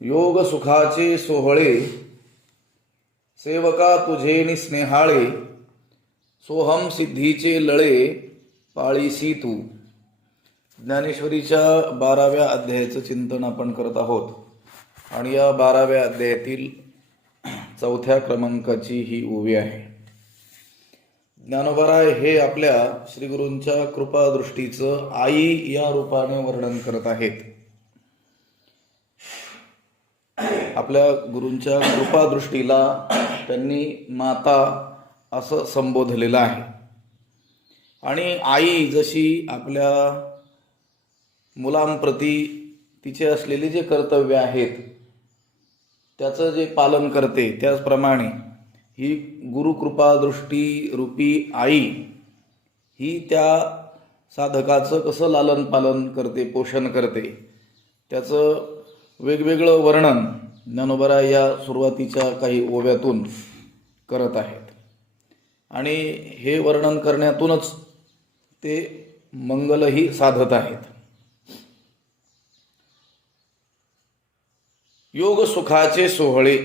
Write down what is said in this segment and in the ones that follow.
योग सुखाचे सोहळे सेवका तुझे स्नेहाळे, सोहम सिद्धीचे लळे पाळीसी तू. ज्ञानेश्वरीच्या 12व्या अध्यायाचं चिंतन आपण करत आहोत आणि या 12व्या अध्यायातील 4थ्या क्रमांकाची ही ओवी आहे. ज्ञानोबराय हे आपल्या श्रीगुरूंच्या कृपादृष्टीचं आई या रूपाने वर्णन करत आहेत. आपल्या गुरूंच्या कृपादृष्टीला त्यांनी माता असं संबोधलेलं आहे. आणि आई जशी आपल्या मुलांप्रती तिचे असलेले जे कर्तव्य आहेत त्याचं जे पालन करते, त्याचप्रमाणे ही गुरुकृपादृष्टी रूपी आई ही त्या साधकाचं कसं लालन पालन करते, पोषण करते, त्याचं वेगवेगळं वर्णन ज्ञानोबराय या सुरुवातीच्या काही ओव्यातून करत आहेत. आणि हे वर्णन करण्यातूनच ते मंगलही साधत आहेत. योग सुखाचे सोहळे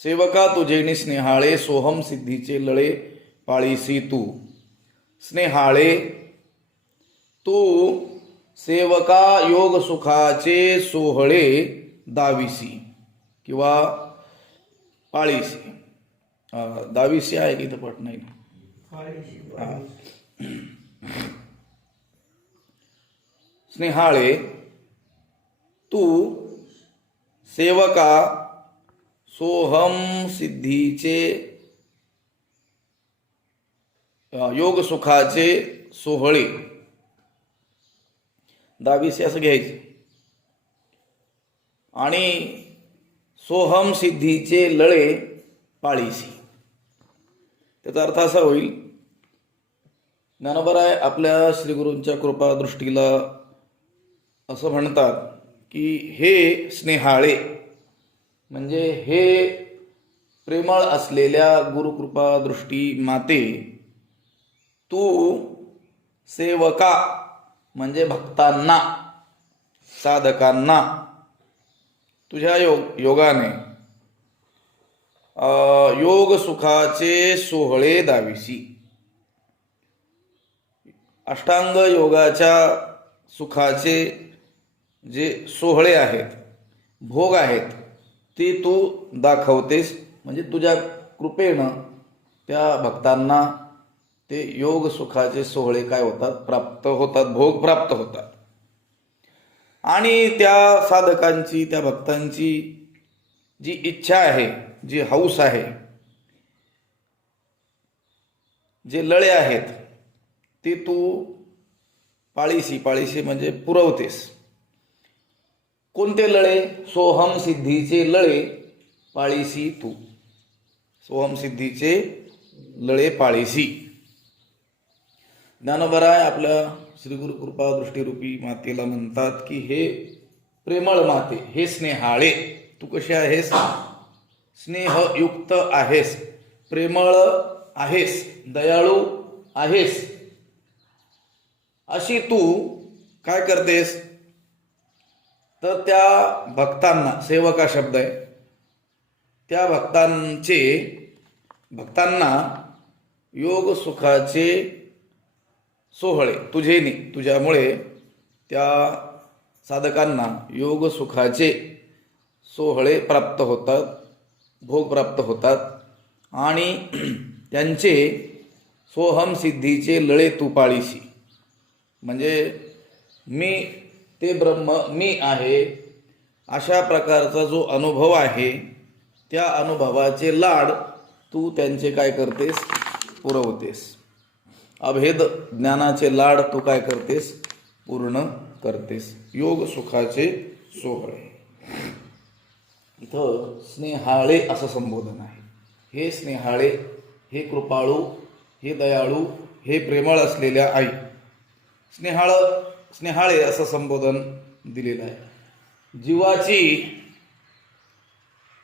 सेवका तुझे स्नेहाळे, सोहम सिद्धीचे लळे पाळीसी तू. स्नेहाळे तू सेवका योग सुखाचे सोहळे दाविसी किंवा पाळीसी. दाविसी आहे की इथं पट नाही ना. स्नेहाळे तू सेवका सोहम सिद्धीचे योग सुखाचे सोहळे दाविसी असं घ्यायचे आणि सोहम सिद्धीचे लळे पाळीसी. त्याचा अर्थ असा होईल, ज्ञानोबराय आपल्या श्रीगुरूंच्या कृपादृष्टीला असं म्हणतात की हे स्नेहाळे म्हणजे हे प्रेमळ असलेल्या गुरुकृपादृष्टी माते, तू सेवका म्हणजे भक्तांना, साधकांना तुझ्या योगाने योग सुखाचे सोहळे दाविसी. अष्टांग योगाच्या सुखाचे जे सोहळे आहेत, भोग आहेत, ते तू दाखवतेस. म्हणजे तुझ्या कृपेनं त्या भक्तांना ते योग सुखाचे सोहळे काय होतात, प्राप्त होतात, भोग प्राप्त होतात. आणि त्या साधकांची, त्या भक्तांची जी इच्छा आहे, जी हौस आहे, जे लळे आहेत ते तू पाळीसी, पाळीसी म्हणजे पुरवतेस. कोणते लळे? सोहम सिद्धीचे लळे पाळीसी तू. सोहम सिद्धीचे लळे पाळीसी. ज्ञानोबराय आपल्या श्री गुरु कृपा दृष्टीरूपी मातेला म्हणतात की हे प्रेमळ माते, हे स्नेहाळे, तू कशी आहेस? स्नेहयुक्त आहेस, प्रेमळ आहेस, दयाळू आहेस. अशी तू काय करतेस तर त्या भक्तांना, सेवका शब्द आहे, त्या भक्तांना योग सुखाचे सोहळे तुझेनी, तुझ्यामुळे त्या साधकांना योग सुखाचे सोहळे प्राप्त होतात, भोग प्राप्त होतात. आणि त्यांचे सोहम सिद्धीचे लळे तू पाळीसी म्हणजे मी ते ब्रह्म मी आहे अशा प्रकारचा जो अनुभव आहे, त्या अनुभवाचे लाड तू त्यांचे काय करतेस? पुरवतेस. अभेद ज्ञानाचे लाड तू काय करतेस? पूर्ण करतेस. योग सुखाचे सोहळे. इथं स्नेहाळे असं संबोधन आहे. हे स्नेहाळे, हे कृपाळू, हे दयाळू, हे प्रेमळ असलेल्या आई. स्नेहाळे असं संबोधन दिलेलं आहे. जीवाची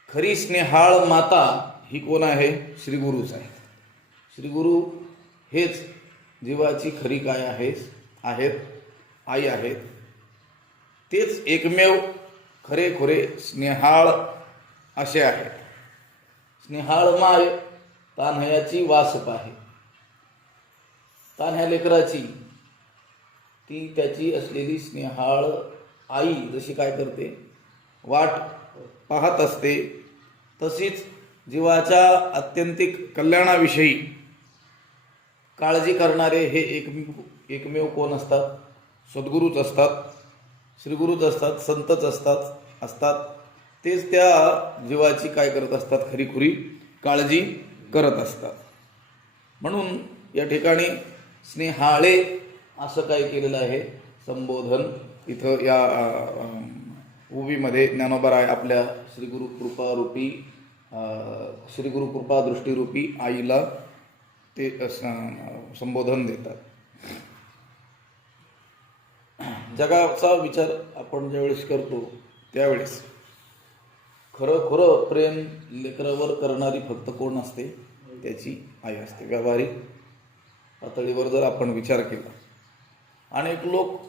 खरी स्नेहाळ माता ही कोण आहे? श्रीगुरूच आहे. श्रीगुरू हेच जीवाची खरी आहेत, आई आहेत. तेच एकमेव खरेखुरे स्नेहाळ असे आहेत. स्नेहाळ माय तान्हयाची वास पाहे. तान्ह्या लेकराची ती त्याची असलेली स्नेहाळ आई जशी काय करते, वाट पाहत असते, तशीच जीवाच्या आत्यंतिक कल्याणाविषयी काळजी करणारे हे एकमेव कोण असतात? सद्गुरूच असतात, श्रीगुरूच असतात, संतच असतात. तेच त्या जीवाची काय करत असतात? खरीखुरी काळजी करत असतात. म्हणून या ठिकाणी स्नेहाळे असं काय केलेलं आहे संबोधन. इथं या उभीमध्ये ज्ञानोबराय आपल्या श्रीगुरु कृपारूपी श्रीगुरु कृपा दृष्टीरूपी आईला ते संबोधन देतात. जगाचा विचार आपण ज्यावेळेस करतो त्यावेळेस खरं प्रेम लेकरावर करणारी फक्त कोण असते? त्याची आई असते. व्यावहारिक पातळीवर जर आपण विचार केला, अनेक लोक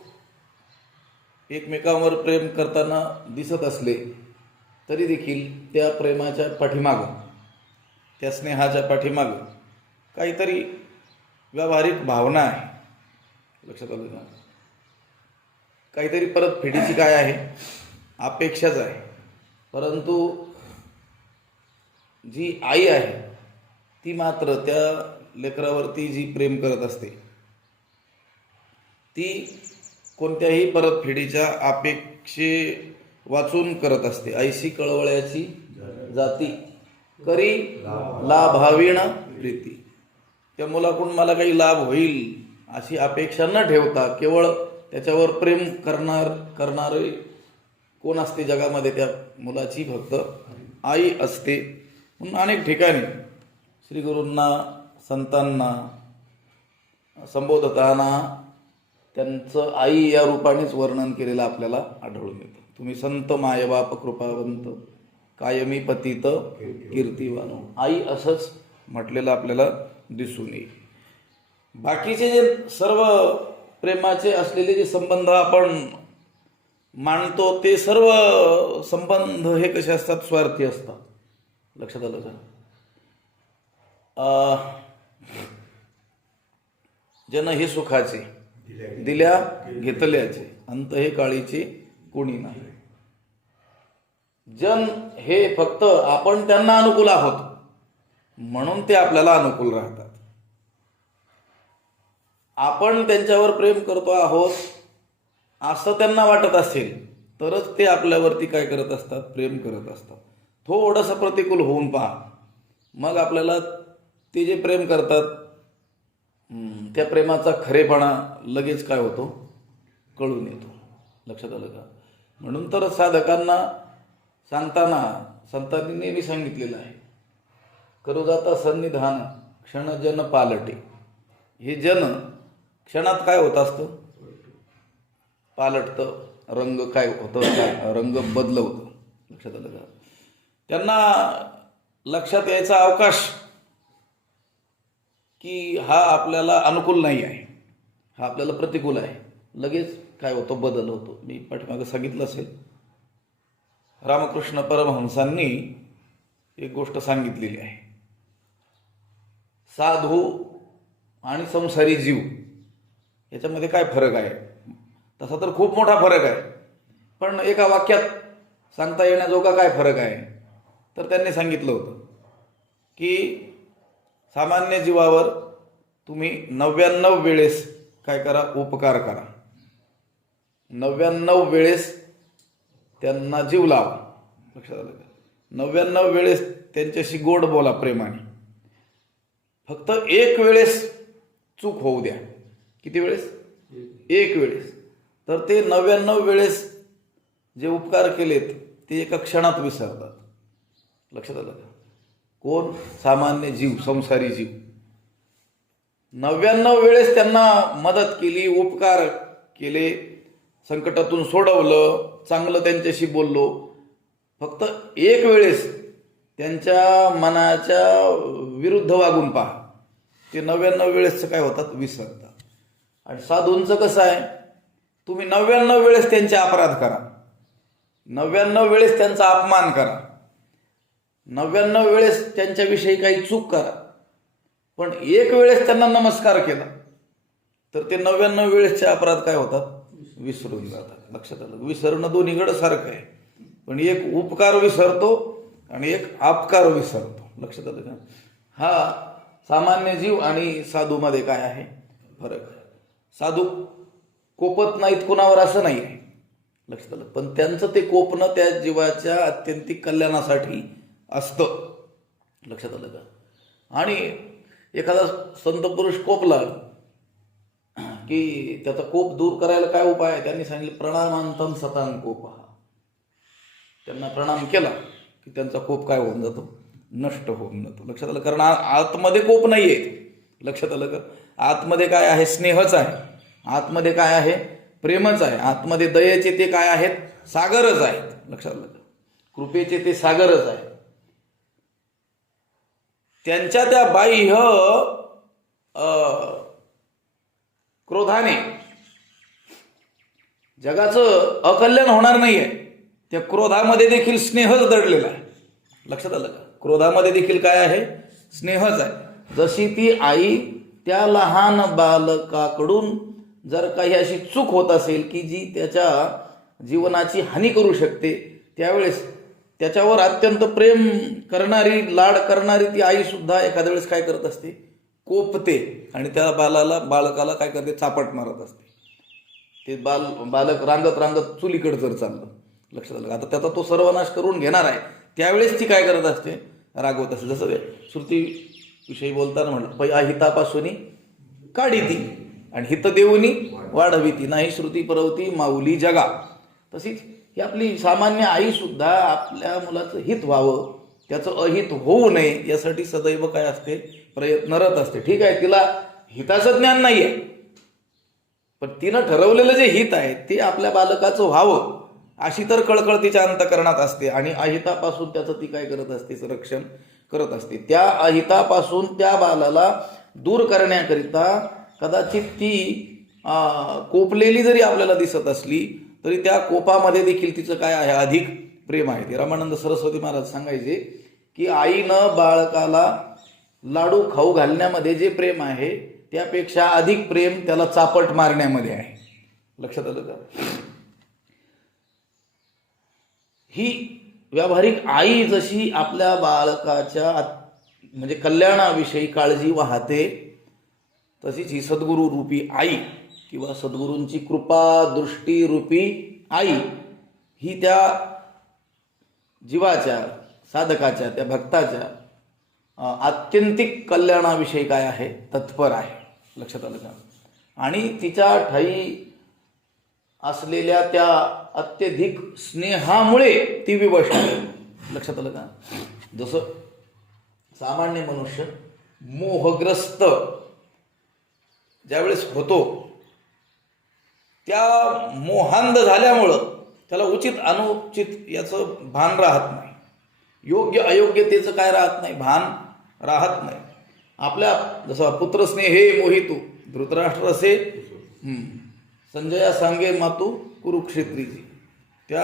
एकमेकांवर प्रेम करताना दिसत असले तरी देखील त्या प्रेमाच्या पाठीमागं, त्या स्नेहाच्या पाठीमागं काहीतरी व्यावहारिक भावना आहे. लक्षात आलं का? काहीतरी परतफेडीची काय आहे? अपेक्षाच आहे. परंतु जी आई आहे ती मात्र त्या लेकरावरती जी प्रेम करत असते ती कोणत्याही परतफेडीच्या अपेक्षे वाचून करत असते. ऐशी कळवळ्याची जाती करी लाभावीण प्रीती. त्या मुलाकडून मला काही लाभ होईल अशी अपेक्षा न ठेवता केवळ त्याच्यावर प्रेम करणारे कोण असते जगामध्ये? त्या मुलाची फक्त आई असते. म्हणून अनेक ठिकाणी श्रीगुरूंना, संतांना संबोधताना त्यांचं आई या रूपानेच वर्णन केलेलं आपल्याला आढळून येतं. तुम्ही संत मायबाप कृपावंत, कायमी पतित कीर्तिवान. आई असंच म्हटलेलं आपल्याला दिसून येईल. बाकीचे जे सर्व प्रेमाचे असलेले जे संबंध आपण मानतो ते सर्व संबंध हे कसे असतात? स्वार्थी असतात. लक्षात आलं का? जन हे सुखाचे, दिल्या घेतल्याचे, अंत हे काळीचे कोणी नाही. जन हे फक्त आपण त्यांना अनुकूल आहोत म्हणून ते आपल्याला अनुकूल राहतात. आपण त्यांच्यावर प्रेम करतो आहोत असं त्यांना वाटत असेल तरच ते आपल्यावरती काय करत असतात? प्रेम करत असतात. थोडंसं प्रतिकूल होऊन पहा, मग आपल्याला ते जे प्रेम करतात त्या प्रेमाचा खरेपणा लगेच काय होतो? कळून येतो. लक्षात आलं का? म्हणून तर साधकांना सांगताना संतांनी नेहमी सांगितलेलं आहे, करू जाता सन्निधान क्षण जन पालटे. हे जन क्षणात काय होत असतं? पालटतं. रंग काय होतं? रंग बदलवतं. लक्षात आलं का? त्यांना लक्षात यायचा अवकाश की हा आपल्याला अनुकूल नाही आहे, हा आपल्याला प्रतिकूल आहे, लगेच काय होतो? बदल होतो. मी पाठीमागं सांगितलं असेल, रामकृष्ण परमहंसांनी एक गोष्ट सांगितलेली आहे. साधू आणि संसारी जीव याच्यामध्ये काय फरक आहे? तसा तर खूप मोठा फरक आहे, पण एका वाक्यात सांगता येण्याजोगा काय फरक आहे? तर त्यांनी सांगितलं होतं की सामान्य जीवावर तुम्ही 99 वेळेस काय करा? उपकार करा. 99 वेळेस त्यांना जीव लावा. लक्षात आलं का? 99 वेळेस त्यांच्याशी गोड बोला प्रेमाने. फक्त एक वेळेस चूक होऊ द्या. किती वेळेस? एक वेळेस. तर ते 99 वेळेस जे उपकार केलेत ते एका क्षणात विसरतात. लक्षात आलं का? कोण? सामान्य जीव, संसारी जीव. 99 वेळेस त्यांना मदत केली, उपकार केले, संकटातून सोडवलं, चांगलं त्यांच्याशी बोललो. फक्त एक वेळेस त्यांच्या मनाच्या विरुद्ध वागून पहा, ते 99 वेळेस काय होतात? विसरतात. आणि साधूंचं कसं आहे? तुम्ही 99 वेळेस त्यांचे अपराध करा, 99 वेळेस त्यांचा अपमान करा, 99 वेळेस त्यांच्याविषयी काही चूक करा, पण एक वेळेस त्यांना नमस्कार केला तर ते 99 वेळेसचे अपराध काय होतात? विसरून जातात. लक्षात आलं? विसरणं दोन्हीकडे सारखं आहे, पण एक उपकार विसरतो आणि एक अपकार विसरतो. लक्षात आलं का? हा सामान्य जीव आणि साधूमध्ये काय आहे फरक आहे. साधू कोपत नाहीत कुणावर असं नाही आहे. लक्षात आलं? पण त्यांचं ते कोपणं त्या जीवाच्या अत्यंतिक कल्याणासाठी असतं. लक्षात आलं का? आणि एखादा संत पुरुष कोपला की त्याचा कोप दूर करायला काय उपाय आहे? त्यांनी सांगितलं प्रणामांतम सतां कोप. त्यांना प्रणाम केला की त्यांचा कोप काय होऊन जातो? नष्ट होऊन जातो. लक्षात आलं? कारण आतमध्ये कोप नाहीये. लक्षात आलं का? आतमध्ये काय आहे? स्नेहच आहे. आतमध्ये काय आहे? प्रेमच आहे. आतमध्ये दयेचे ते काय आहेत? सागरच आहेत. लक्षात आलं का? कृपेचे ते सागरच आहे. त्यांच्या त्या बाह्य क्रोधाने जगाचं अकल्याण होणार नाहीये. त्या क्रोधामध्ये देखील स्नेहच दडलेला आहे. लक्षात आलं का? क्रोधामध्ये देखील काय आहे? स्नेहच आहे. जशी ती आई त्या लहान बालकाकडून जर काही अशी चूक होत असेल की जी त्याच्या जीवनाची हानी करू शकते, त्यावेळेस त्याच्यावर अत्यंत प्रेम करणारी, लाड करणारी ती आई सुद्धा एखाद्या वेळेस काय करत असते? कोपते आणि त्या बालकाला काय करते? चापट मारत असते. ते बालक रांगत रांगत चुलीकडे जर चाललं, लक्षात आलं? आता त्याचा तो सर्वनाश करून घेणार आहे, त्यावेळेस ती काय करत असते? रागवत असते. जसं श्रुतीविषयी बोलताना म्हटलं, अहितापासून काढी ती आणि हित देऊनी वाढवी ती, नाही श्रुती परवती माऊली जगा. तशीच ही आपली सामान्य आई सुद्धा आपल्या मुलाचं हित व्हावं, त्याचं अहित होऊ नये यासाठी सदैव काय असते? प्रयत्नरत असते. ठीक आहे, तिला हिताचं ज्ञान नाही आहे, पण तिनं ठरवलेलं जे हित आहे ते आपल्या बालकाचं व्हावं अशी तर कळकळ तिच्या अंतःकरणात असते. आणि अहितापासून त्याचं ती काय करत असते? रक्षण करत असते. त्या अहितापासून त्या बालाला दूर करण्याकरिता कदाचित ती कोपलेली जरी आपल्याला दिसत असली तरी त्या कोपामध्ये देखील तिचं काय आहे? अधिक प्रेम आहे. ते रामानंद सरस्वती महाराज सांगायचे की आईनं बाळकाला लाडू खाऊ घालण्यामध्ये जे प्रेम आहे त्यापेक्षा अधिक प्रेम त्याला चापट मारण्यामध्ये आहे. लक्षात आलं का? ही व्यावहारिक आई जशी आपल्या बाळकाच्या म्हणजे कल्याणाविषयी काळजी वाहते, तशीच ही सद्गुरू रूपी आई किंवा सद्गुरूंची कृपा दृष्टी रूपी आई ही त्या जीवाच्या, साधकाच्या, त्या भक्ताच्या आत्यंतिक कल्याणाविषयी काय आहे? तत्पर आहे. लक्षात आलं का? आणि तिच्या ठाई असलेल्या त्या अत्यधिक स्नेहामुळे ती विवश आहे. लक्षात आलं का? जसं सामान्य मनुष्य मोहग्रस्त ज्यावेळेस होतो, त्या मोहांध झाल्यामुळं त्याला उचित अनुचित याचं भान राहत नाही, योग्य अयोग्यतेचं काय राहत नाही? भान राहत नाही. आपल्या जसं पुत्रस्नेह हे मोहितू धृतराष्ट्र असे संजया सांगे मातू कुरुक्षेत्रीची, त्या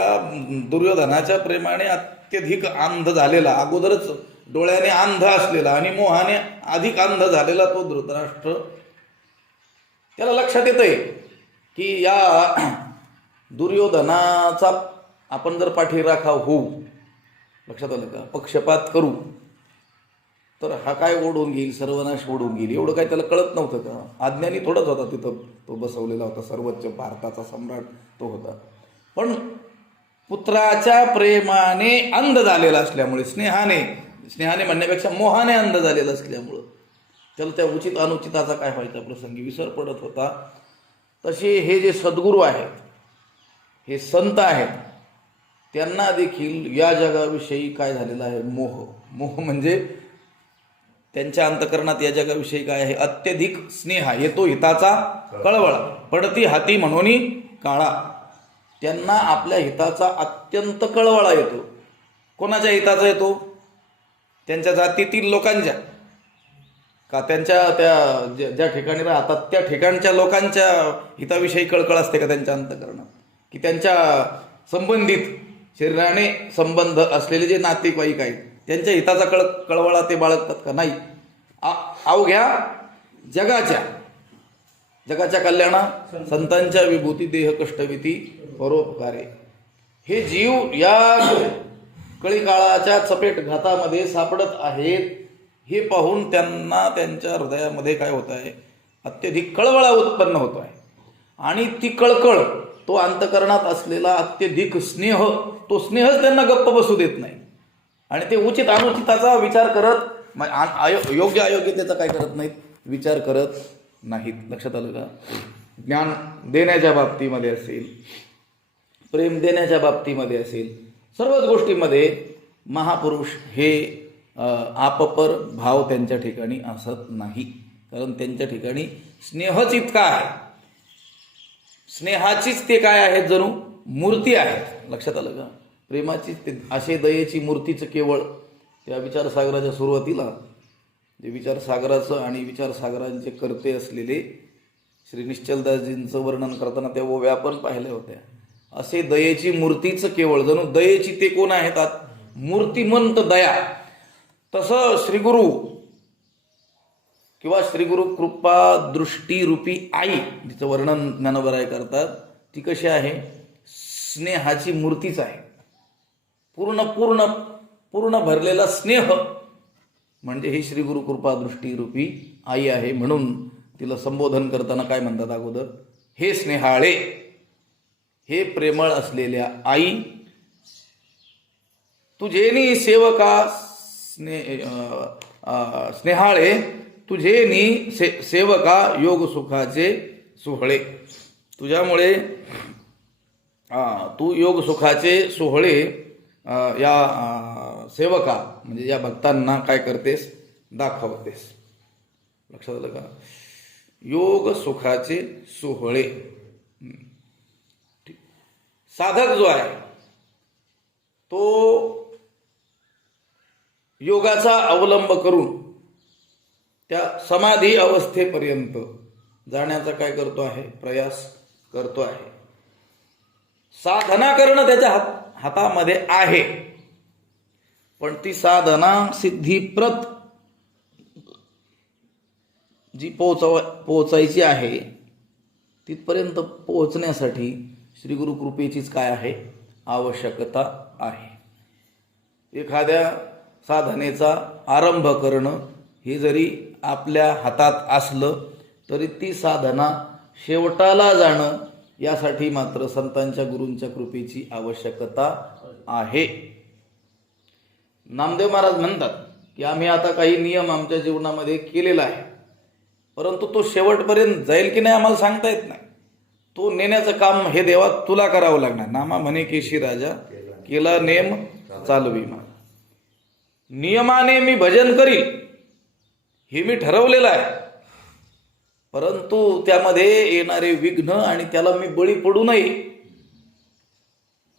दुर्योधनाच्या प्रेमाने अत्यधिक अंध झालेला, अगोदरच डोळ्याने अंध असलेला आणि मोहाने अधिक अंध झालेला तो धृतराष्ट्र, त्याला लक्षात येतंय की या दुर्योधनाचा आपण जर पाठीराखा होऊ, लक्षात आलं का, पक्षपात करू तर हा काय ओढून घेईल? सर्वनाश ओढून घेईल. एवढं काय त्याला कळत नव्हतं का? अज्ञानी थोडाच होता तिथं तो बसवलेला होता, सर्वोच्च भारताचा सम्राट तो होता. पण पुत्राच्या प्रेमाने अंध झालेला असल्यामुळे, स्नेहाने म्हणण्यापेक्षा मोहाने अंध झालेला असल्यामुळं त्याला त्या उचित अनुचिताचा काय व्हायचा प्रसंगी विसर पडत होता. तसे हे जे सद्गुरू आहेत, हे संत आहेत, त्यांना देखील या जगाविषयी काय झालेला आहे? मोह म्हणजे त्यांच्या अंतकरणात या जगाविषयी काय आहे? अत्यधिक स्नेह येतो हिताचा कळवळा, पडती हाती म्हणून काळा. त्यांना आपल्या हिताचा अत्यंत कळवळा येतो. कोणाच्या हिताचा येतो? त्यांच्या जातीतील लोकांच्या का त्यांच्या त्या ज्या ठिकाणी राहतात त्या ठिकाणच्या लोकांच्या हिताविषयी कळकळ असते का त्यांच्या अंतकरणात? की त्यांच्या संबंधित शरीराने संबंध असलेले जे नातेवाईक आहेत त्यांच्या हिताचा कळवळा ते बाळगतात का? नाही. अवघ्या जगाच्या कल्याणा संतांच्या विभूती देह कष्टविती परोपकारे. हे जीव या कळीकाळाच्या चपेटघातामध्ये सापडत आहेत हे पाहून त्यांना त्यांच्या हृदयामध्ये काय होत आहे? अत्यधिक कळवळा उत्पन्न होतो आहे. आणि ती कळकळ, तो अंतकरणात असलेला अत्यधिक स्नेह, तो स्नेहच त्यांना गप्प बसू देत नाही. आणि ते उचित अनुचिताचा विचार करत योग्य अयोग्यतेचा काय करत नाहीत, विचार करत नाहीत. लक्षात आलं का? ज्ञान देण्याच्या बाबतीमध्ये असेल, प्रेम देण्याच्या बाबतीमध्ये असेल, सर्वच गोष्टींमध्ये महापुरुष हे आपपर भाव त्यांच्या ठिकाणी असत नाही. कारण त्यांच्या ठिकाणी स्नेहच इतका आहे, स्नेहाचीच ते काय आहेत, जणू मूर्ती आहेत. लक्षात आलं का? प्रेमाची ते असे दयेची मूर्तीच केवळ त्या विचारसागराच्या सुरुवातीला जे विचारसागराचं आणि विचारसागरांचे कर्ते असलेले श्री निश्चलदासजींचं वर्णन करताना त्या ओव्या पण पाहिल्या होत्या. असे दयेची मूर्तीच केवळ, जणू दयेची ते कोण आहेत? मूर्तिमंत दया. तसं श्रीगुरु किंवा श्रीगुरु कृपा दृष्टी रूपी आई, जिचं वर्णन ज्ञानोबराय करतात, ती कशी आहे? स्नेहाची मूर्तीच आहे. पूर्ण पूर्ण पूर्ण भरलेला स्नेह म्हणजे ही श्रीगुरु कृपा दृष्टी रूपी आई आहे. म्हणून तिला संबोधन करताना काय म्हणतात अगोदर? हे स्नेहाळे, हे प्रेमळ असलेल्या आई, तुझेनी सेवका स्नेहाळे, तुझेनी सेवका योग सुखाचे सोहळे. तुझ्यामुळे तू योग सुखाचे सोहळे या सेवका म्हणजे या भक्तांना काय करतेस? दाखवतेस. लक्षात आलं का? योग सुखाचे सोहळे. साधक जो आहे तो योगाचा अवलंब करून त्या समाधी अवस्थेपर्यंत जाण्याचा काय करतो आहे? प्रयास करतो आहे. साधना करणं त्याच्या हातामध्ये आहे, पण ती साधना सिद्धीप्रत जी पोहोचायची आहे तिथपर्यंत पोहोचण्यासाठी श्री गुरु कृपेचीच काय आहे? आवश्यकता आहे. एखाद्या साधनेचा आरंभ करणं हे जरी आपल्या हातात असलं तरी ती साधना शेवटाला जाणं यासाठी मात्र संतांच्या गुरूंच्या कृपेची आवश्यकता आहे. नामदेव महाराज म्हणतात की आम्ही आता काही नियम आमच्या जीवनामध्ये केलेला आहे, परंतु तो शेवटपर्यंत जाईल की नाही आम्हाला सांगता येत नाही. तो नेण्याचं काम हे देवा तुला करावं लागणार. नामा म्हणे केशी राजा, केला नेम चालवी मा. नियमाने मी भजन करील हे मी ठरवलेलं आहे, परंतु त्यामध्ये येणारे विघ्न आणि त्याला मी बळी पडू नये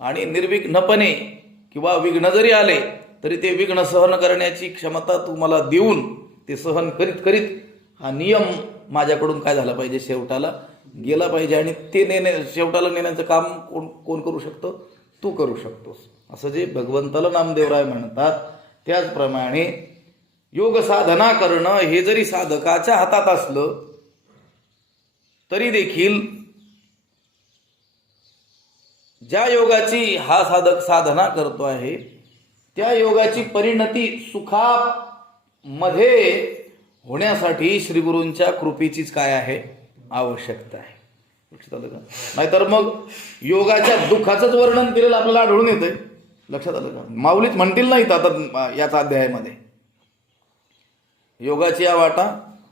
आणि निर्विघ्नपणे किंवा विघ्न जरी आले तरी ते विघ्न सहन करण्याची क्षमता तू मला देऊन ते सहन करीत करीत हा नियम माझ्याकडून काय झाला पाहिजे? शेवटाला गेला पाहिजे. आणि ते शेवटाला नेण्याचं काम कोण करू शकतो? तू करू शकतोस. असं जे भगवंताला नामदेवराय म्हणतात, त्याचप्रमाणे योग साधना करणं हे जरी साधकाच्या हातात असलं तरी देखील ज्या योगाची हा साधक साधना करतो आहे त्या योगाची परिणती सुखामध्ये होण्यासाठी श्रीगुरूंच्या कृपेचीच काय आहे? आवश्यकता आहे. लक्षात आलं का? नाहीतर मग योगाच्या दुःखाचंच वर्णन केलेलं आपल्याला आढळून येतंय. लक्षात आलं का? माऊलीच म्हणतील नाहीत आता याचा अध्यायामध्ये, योगाची या वाटा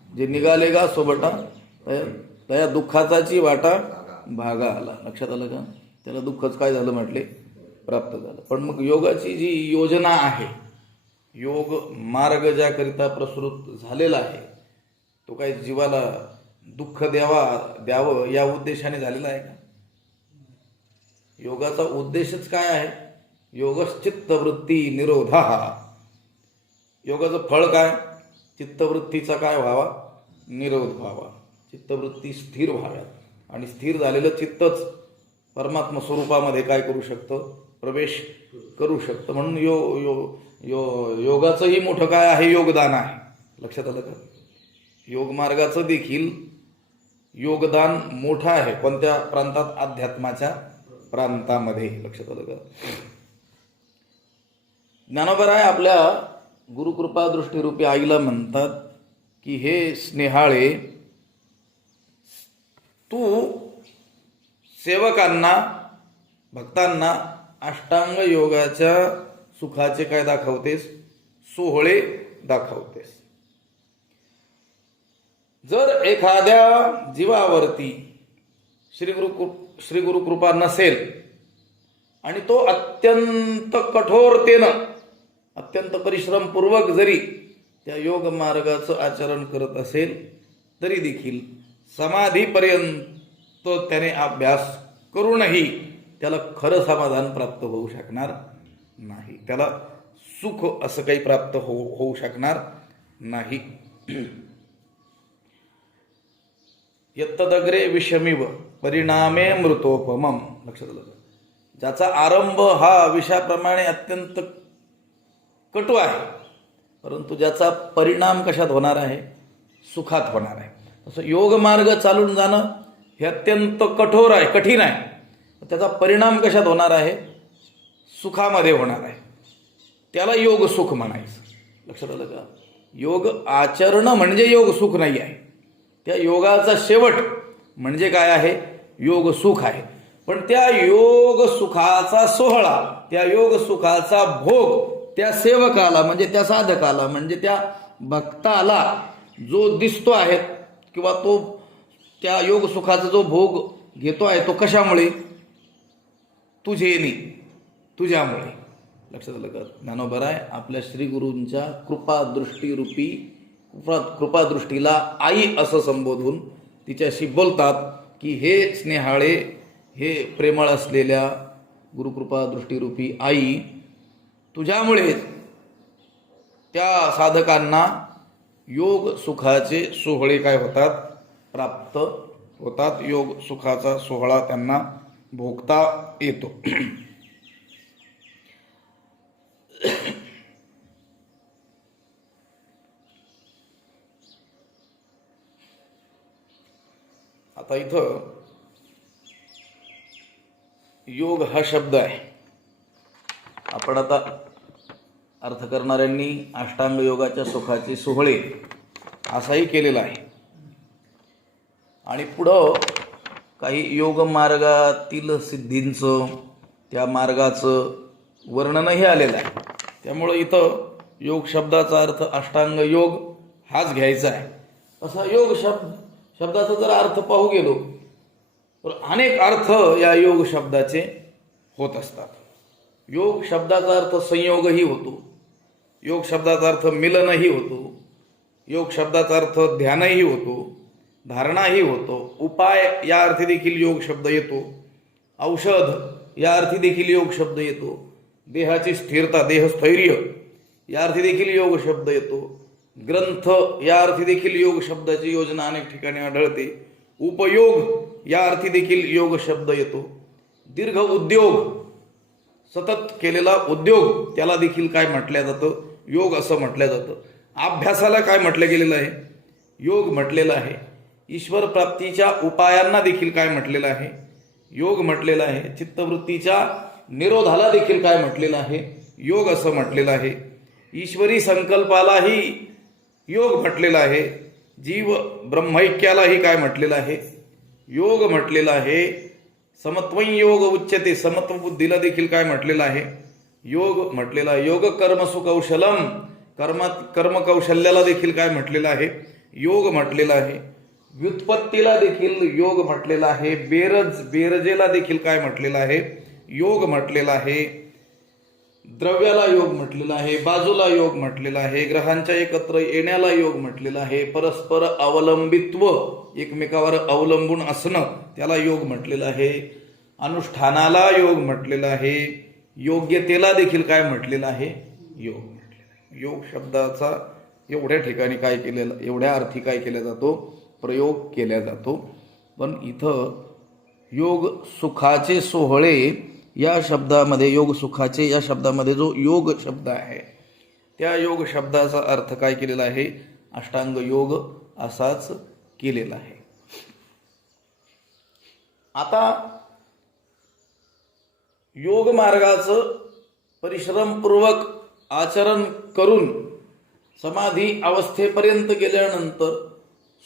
जे निघाले गा सोबटा त्या दुःखाचाची वाटा भागा आला. लक्षात आलं का? त्याला दुःखच काय झालं म्हटले? प्राप्त झालं. पण मग योगाची जी योजना आहे, योग मार्ग ज्याकरिता प्रसृत झालेला आहे तो काय जीवाला दुःख द्यावं या उद्देशाने झालेला आहे का? योगाचा उद्देशच काय आहे? योगश्चित्तवृत्ती निरोधा. योगाचं फळ काय? चित्तवृत्तीचा काय व्हावा? निरोध व्हावा. चित्तवृत्ती स्थिर व्हाव्यात आणि स्थिर झालेलं चित्तच परमात्मा स्वरूपामध्ये काय करू शकतं? प्रवेश करू शकतं. म्हणून योगाचंही मोठं काय आहे, योगदान आहे. लक्षात आलं का? योग मार्गाचं देखील योगदान मोठं आहे. कोणत्या प्रांतात? अध्यात्माच्या प्रांतामध्ये. लक्षात आलं का? ज्ञानोबराय आपल्या गुरुकृपा दृष्टीरूपी आईला म्हणतात की हे स्नेहाळे, तू सेवकांना, भक्तांना अष्टांग योगाच्या सुखाचे काय दाखवतेस? सोहळे दाखवतेस. जर एखाद्या जीवावरती श्री गुरु कृपा नसेल आणि तो अत्यंत कठोरतेनं, अत्यंत परिश्रमपूर्वक जरी त्या योग मार्गाचं आचरण करत असेल तरी देखील समाधीपर्यंत त्याने अभ्यास करूनही त्याला खरं समाधान प्राप्त होऊ शकणार नाही. त्याला सुख असं काही प्राप्त होऊ शकणार नाही. यत्तदग्रे विषमिव परिणामे मृतोपमम. लक्षात आलं. ज्याचा आरंभ हा विषाप्रमाणे अत्यंत कटू आहे, परंतु ज्याचा परिणाम कशात होणार आहे? सुखात होणार आहे. तसं योग मार्ग चालून जाणं हे अत्यंत कठोर आहे, कठीण आहे. त्याचा परिणाम कशात होणार आहे? सुखामध्ये होणार आहे. त्याला योग सुख म्हणायचं. लक्षात आलं का? योग आचरणं म्हणजे योग सुख नाही आहे. त्या योगाचा शेवट म्हणजे काय आहे? योग सुख आहे. पण त्या योग सुखाचा सोहळा, त्या योग सुखाचा भोग त्या सेवकाला म्हणजे त्या साधकाला म्हणजे त्या भक्ताला जो दिसतो आहे किंवा तो त्या योग सुखाचा जो भोग घेतो आहे तो कशामुळे? तुझ्यामुळे. लक्षात आलं का? ज्ञानोबराय आपल्या श्री गुरूंच्या कृपादृष्टीला आई असं संबोधून तिच्याशी बोलतात की हे स्नेहाळे, हे प्रेमळ असलेल्या गुरुकृपा दृष्टीरूपी आई, तुझ्यामुळे त्या साधकांना योग सुखाचे सोहळे काय होतात? प्राप्त होतात. योग सुखाचा सोहळा त्यांना भोगता येतो. आता इथं योग हा शब्द आहे. आपण आता अर्थ करणाऱ्यांनी अष्टांग योगाच्या सुखाचे सोहळे असाही केलेला आहे. आणि पुढं काही योग मार्गातील सिद्धींचं, त्या मार्गाचं वर्णनही आलेलं आहे. त्यामुळं इथं योग शब्दाचा अर्थ अष्टांग योग हाच घ्यायचा आहे. असा योग शब्दाचा जर अर्थ पाहू गेलो तर अनेक अर्थ या योग शब्दाचे होत असतात. योग शब्दाचा अर्थ संयोगही होतो, योग शब्दाचा अर्थ मिलनही होतो, योग शब्दाचा अर्थ ध्यानही होतो, धारणाही होतो, उपाय या अर्थी देखील योग शब्द येतो, औषध या अर्थी देखील योग शब्द येतो, देहाची स्थिरता, देहस्थैर्य या अर्थी देखील योग शब्द येतो, ग्रंथ या अर्थी देखील योग शब्दाची योजना अनेक ठिकाणी आढळते, उपयोग या अर्थी देखील योग शब्द येतो, दीर्घ उद्योग, सतत केलेला उद्योग त्याला देखील काय म्हटलं जातं? योग असं म्हटलं जातं. अभ्यासाला काय म्हटलं गेलेलं आहे? योग म्हटलेलं आहे. ईश्वर प्राप्तीच्या उपायांना देखील काय म्हटलेलं आहे? योग म्हटलेला आहे. चित्तवृत्तीच्या निरोधाला देखील काय म्हटलेलं आहे? योग असं म्हटलेलं आहे. ईश्वरी संकल्पालाही योग म्हटलेला आहे. जीव ब्रह्मैक्यालाही काय म्हटलेलं आहे? योग म्हटलेला आहे. समत्वं योग उच्यते, समत्व बुद्धीला देखील काय म्हटलेलं आहे? योग म्हटलेला आहे. योग कर्म सुकौशलम, कर्म कौशल्याला देखील काय म्हटलेलं आहे? योग म्हटलेला आहे. व्युत्पत्तीला देखील योग म्हटलेला आहे. बेरजेला देखील काय म्हटलेलं आहे? योग म्हटलेला आहे. द्रव्याला योग म्हटलेला आहे. बाजूला योग म्हटलेला आहे. ग्रहांच्या एकत्र येण्याला योग म्हटलेला आहे. परस्पर अवलंबित्व, एकमेकावर अवलंबून असणं त्याला योग म्हटलेलं आहे. अनुष्ठानाला योग म्हटलेला आहे. योग्यतेला देखील काय म्हटलेलं आहे? योग म्हटलेला आहे. योग शब्दाचा एवढ्या ठिकाणी काय केलेला, एवढ्या अर्थी काय केला जातो? प्रयोग केला जातो. पण इथं योग सुखाचे सोहळे या शब्दामध्ये योग सुखाचे या शब्दामध्ये जो योग शब्द आहे त्या योग शब्दाचा अर्थ काय केलेला आहे? अष्टांग योग असाच केलेला आहे. आता योग मार्गाचं परिश्रमपूर्वक आचरण करून समाधी अवस्थेपर्यंत गेल्यानंतर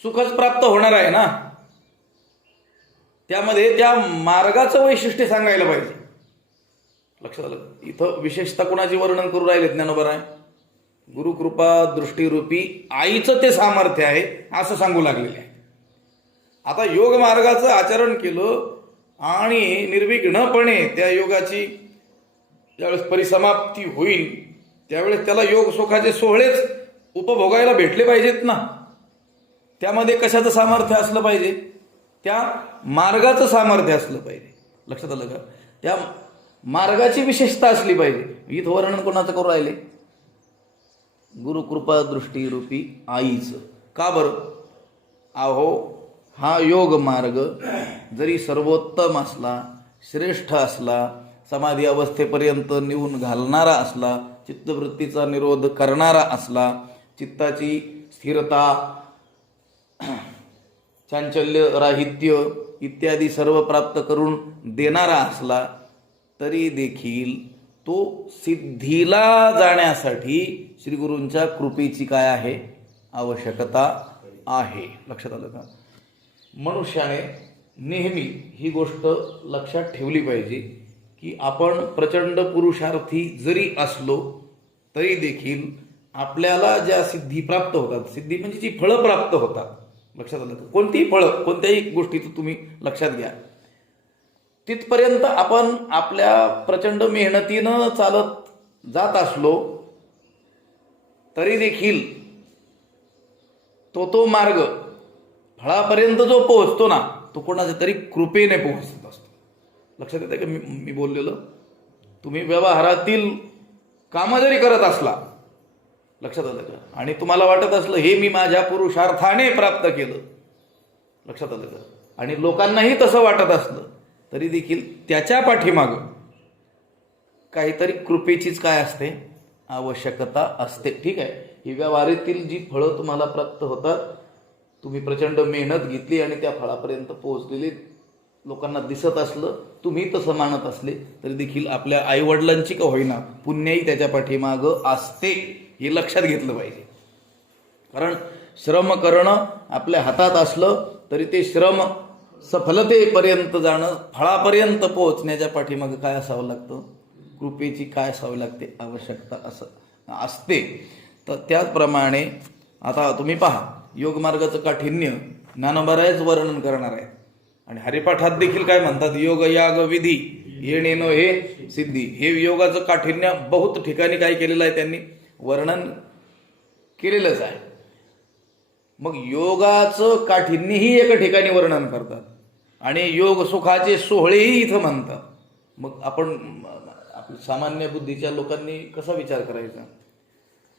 सुखच प्राप्त होणार आहे ना. त्यामध्ये त्या मार्गाचं वैशिष्ट्य सांगायला पाहिजे. लक्षात आलं? इथं विशेषतः कोणाचे वर्णन करू राहिले ज्ञानोबा आहे? गुरुकृपा दृष्टीरूपी आईचं ते सामर्थ्य आहे असं सांगू लागलेले आहे. आता योग मार्गाचं आचरण केलं आणि निर्विघ्नपणे त्या योगाची ज्यावेळेस परिसमाप्ती होईल त्यावेळेस त्याला योग सुखाचे सोहळेच उपभोगायला भेटले पाहिजेत ना. त्यामध्ये कशाचं सामर्थ्य असलं पाहिजे? त्या मार्गाचं सामर्थ्य असलं पाहिजे. लक्षात आलं का? त्या मार्गाची विशेषता असली पाहिजे. इथं वर्णन कोणाचं करू राहिले? गुरुकृपा दृष्टीरूपी आईचं. का बरं? अहो हा योग मार्ग जरी सर्वोत्तम असला, श्रेष्ठ असला, समाधी अवस्थेपर्यंत नेऊन घालणारा असला, चित्तवृत्तीचा निरोध करणारा असला, चित्ताची स्थिरता, चांचल्य, राहित्य इत्यादी सर्व प्राप्त करून देणारा असला तरी देखील तो सिद्धीला जाण्यासाठी श्री गुरूंच्या कृपेची काय आहे? आवश्यकता आहे. लक्षात आलं का? मनुष्याने नेहमी ही गोष्ट लक्षात ठेवली पाहिजे की आपण प्रचंड पुरुषार्थी जरी असलो तरी देखील आपल्याला ज्या सिद्धी प्राप्त होतात, सिद्धी म्हणजे जी फळं प्राप्त होतात, लक्षात आलं का? कोणतीही फळं, कोणत्याही गोष्टीचं तुम्ही लक्षात घ्या, तिथपर्यंत आपण आपल्या प्रचंड मेहनतीनं चालत जात असलो तरी देखील तो मार्ग फळापर्यंत जो पोहोचतो ना तो कोणाच्या तरी कृपेने पोहोचत असतो. लक्षात येतं का मी बोललेलं? तुम्ही व्यवहारातील कामं जरी करत असला, लक्षात आलं का, आणि तुम्हाला वाटत असलं हे मी माझ्या पुरुषार्थाने प्राप्त केलं, लक्षात आलं का, आणि लोकांनाही तसं वाटत असलं तरी देखील त्याच्या पाठीमागं काहीतरी कृपेचीच काय असते? आवश्यकता असते. ठीक आहे, ही व्यवहारातील जी फळं तुम्हाला प्राप्त होतात, तुम्ही प्रचंड मेहनत घेतली आणि त्या फळापर्यंत पोहोचलेली लोकांना दिसत असलं, तुम्ही तसं मानत असले तरी देखील आपल्या आईवडिलांची का होईना पुण्याही त्याच्या पाठीमागं असते, हे लक्षात घेतलं पाहिजे. कारण श्रम करणं आपल्या हातात असलं तरी ते श्रम सफलतेपर्यंत जाणं, फळापर्यंत पोहोचण्याच्या पाठीमागं काय असावं लागतं? कृपेची काय असावी लागते? आवश्यकता असते. तर त्याचप्रमाणे आता तुम्ही पहा, योगमार्गाचं काठिण्य ज्ञानोबारायच वर्णन करणार आहे. आणि हरिपाठात देखील काय म्हणतात? योग याग विधी येणेनो हे सिद्धी. हे योगाचं काठिण्य बहुत ठिकाणी काय केलेलं आहे? त्यांनी वर्णन केलेलंच आहे. मग योगाचं काठिण्यही एका ठिकाणी वर्णन करतात आणि योग सुखाचे सोहळेही इथं म्हणतात. मग आपण सामान्य बुद्धीच्या लोकांनी कसा विचार करायचा?